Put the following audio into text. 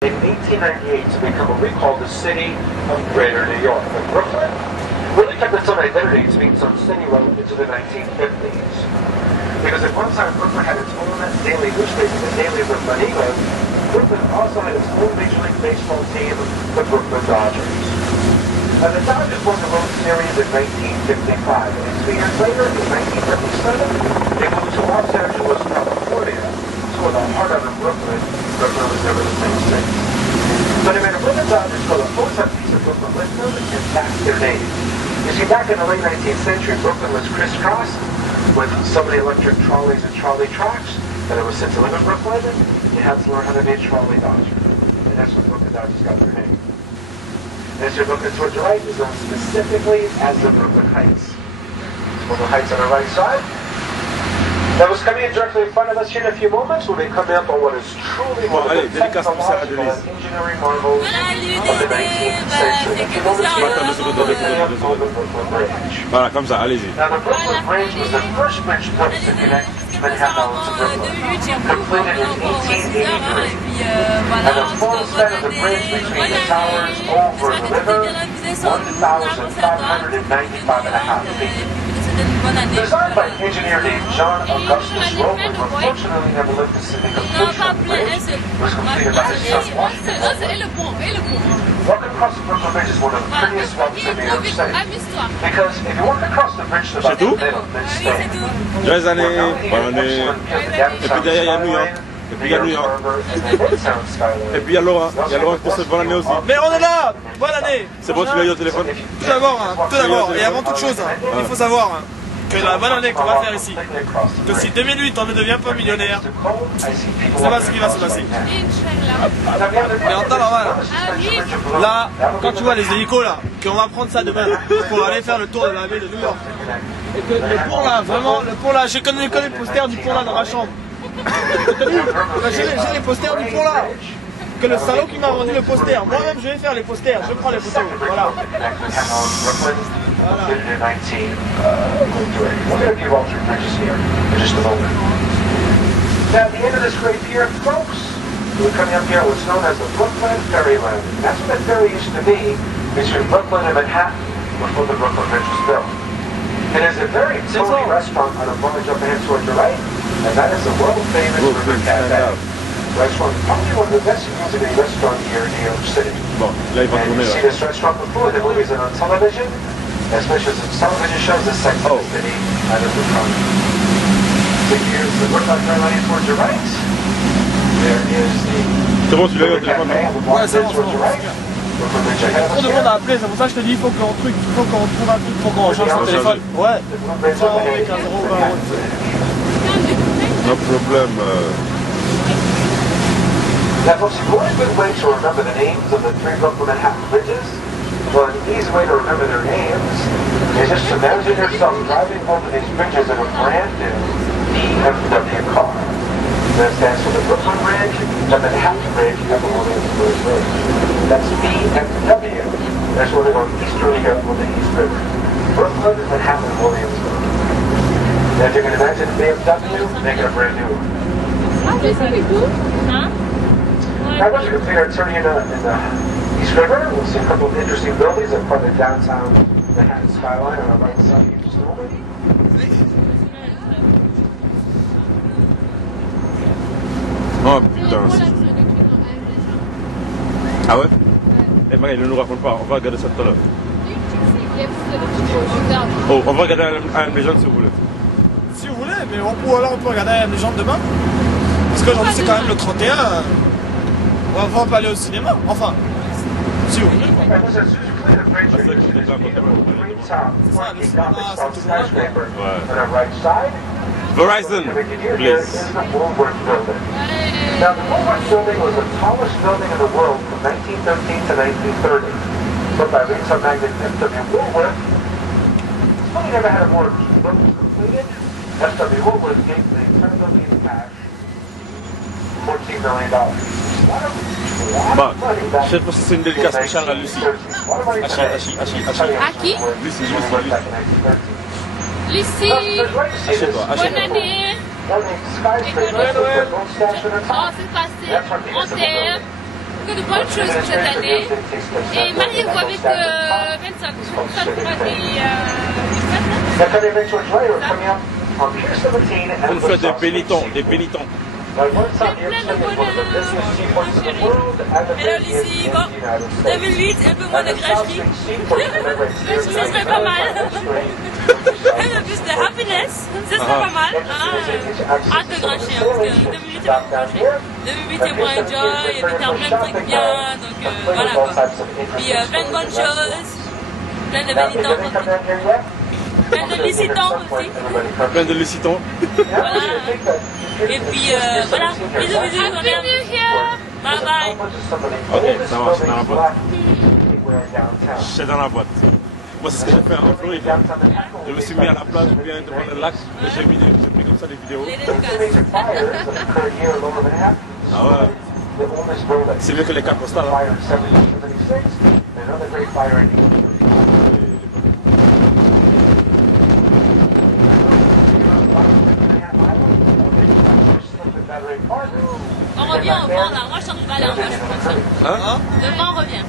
In 1898 to become what we call the city of Greater New York. But Brooklyn really kept its own identity as being some city well into the 1950s. Because at one time Brooklyn had its own daily newspaper, the Daily Brooklyn. Brooklyn also had its own Major League Baseball team, the Brooklyn Dodgers. And the Dodgers won the World Series in 1955, and 2 years later, in 1957, they moved to Los Angeles, California. So in the heart of Brooklyn, Brooklyn was never the same city. So they made a Brooklyn Dodgers build a full-size piece of Brooklyn with them, and that's their name. You see, back in the late 19th century, Brooklyn was crisscrossed with so many electric trolleys and trolley tracks that it was since you live in Brooklyn, you had to learn how to be a trolley dodger. And that's what Brooklyn Dodgers got their name. And as you're looking towards the right, is known specifically as the Brooklyn Heights. Brooklyn Heights on the right side. That was coming in directly in front of us here in a few moments. We'll be coming up on what is truly one of the technological and engineering marvels of the 19th century. In a few moments here, we'll be coming up on the Brooklyn Bridge. Voilà, comme ça, allez-y. Now, the Brooklyn Bridge was the first bridge built to connect Manhattan to Brooklyn, completed in 1883. And the full span of the bridge between the towers over the river, 1,595.5 feet. Designed by an engineer named John Augustus Roman, who unfortunately never lived to see the completion of the bridge, was completed by his son Washington. Walking across the Brooklyn Bridge is one of the prettiest walks in New York City. Because if you walk across the bridge to about the middle, mid-state, Joyeux année, bonne année. Et puis derrière, il y a New York. Et puis il y a New York. Et puis il y a Laura. Il y a Laura qui te souhaite bonne année aussi. Mais on est là. Bonne année. C'est bon, tu l'as eu au téléphone? Tout d'abord, et avant toute chose, il faut savoir que la bonne année qu'on va faire ici, que si 2008 on ne devient pas millionnaire, c'est pas ce qui va se passer. Mais en temps normal, là, quand tu vois les hélicos là, qu'on va prendre ça demain pour aller faire le tour de la ville de New York, et que le pont là, vraiment, le pont là, je connais le poster du pont là dans ma chambre. J'ai les posters du pont là. Que le salaud qui m'a vendu le poster. Moi-même, je vais faire les posters. Je prends les photos. Voilà. Voilà. Now, at the end of this great pier, folks, we're coming up here what's known as the Brooklyn Ferryland. That's what the ferry used to be between Brooklyn and Manhattan before the Brooklyn Bridge was built. It is a very tony restaurant on a bonne up ahead toward your right, and that is the world-famous River Cafe. Restaurant, probably one of the best music restaurants here in New York City. Bon, là, il va and tourner, you've seen this restaurant before, the movies and on television, especially some television shows, the Sex and the City, and the Brooklyn. So here's the Brooklyn Ferryland towards your right. There is the C'est bon, tu l'as eu au téléphone? Ouais, c'est bon, c'est bon. Trop de monde à appeler, c'est pour ça que je te dis, il faut qu'on trouve un truc pour qu'on change son téléphone. Ouais. 100 €, 15 €, 20 €. No problem. Now, folks, if you want a good way to remember the names of the three Brooklyn Manhattan bridges, well, an easy way to remember their names is just imagine yourself driving over these bridges in a brand new BMW car. That stands for the Brooklyn Bridge, the Manhattan Bridge, and the Williamsburg Bridge. That's BMW. That's where they're going easterly here from the East River. Brooklyn, Manhattan, Williamsburg. Now, if you can imagine a BMW, make it a brand new one. Now, once you complete our turning in the East River, we'll see a couple of interesting buildings in front of the downtown Manhattan skyline on our right side here just a moment. Oh putain. Ah ouais? Eh ben, il ne nous raconte pas, on va regarder ça tout à l'heure. Oh, on va regarder un Légende si vous voulez. Si vous voulez, mais on peut regarder la Légende demain. Parce qu'aujourd'hui c'est quand même le 31. On va pas aller au cinéma, enfin. Si vous voulez. Verizon, please. Now, the Woolworth Building was the tallest building in the world from 1913 to 1930, built by retail magnate F.W. Woolworth. It's funny, never had a more building completed. F.W. Woolworth gave the entire building in cash, $14 million. Bah, je sais pas si c'est une dédicace spéciale à Lucie. À qui? Lucie. Lucie, Achète-toi, bonne achète-toi. année. Oh, c'est passé. On t'aime. que de bonnes choses pour cette année. Et mariez-vous avec 25. Ça fera des On fait des pénitents, des pénitents. Et là, ici, bon, 2008, un peu moins de gâcherie. Ça serait pas mal. Un peu plus de happiness, ça serait pas mal. Hâte de gâcher, parce que 2008 c'est pas pour gâcher. 2008 c'est pour enjoy, et puis t'as plein de trucs bien, donc voilà quoi. Puis plein de bonnes choses, plein de pénitents, plein de licitants aussi. Plein de licitants. Voilà. Et puis voilà, bisous bisous, on aime. Bye bye. Ok, ça marche, c'est dans la boîte. C'est dans la boîte. Moi, c'est ce que j'ai fait en Floride. Je me suis mis à la plage, bien devant le lac, et j'ai pris comme ça des vidéos. Ah ouais. C'est mieux que les cartes postales. On revient au vent là, moi je suis en bas là, moi je pense. Hein? Le vent revient.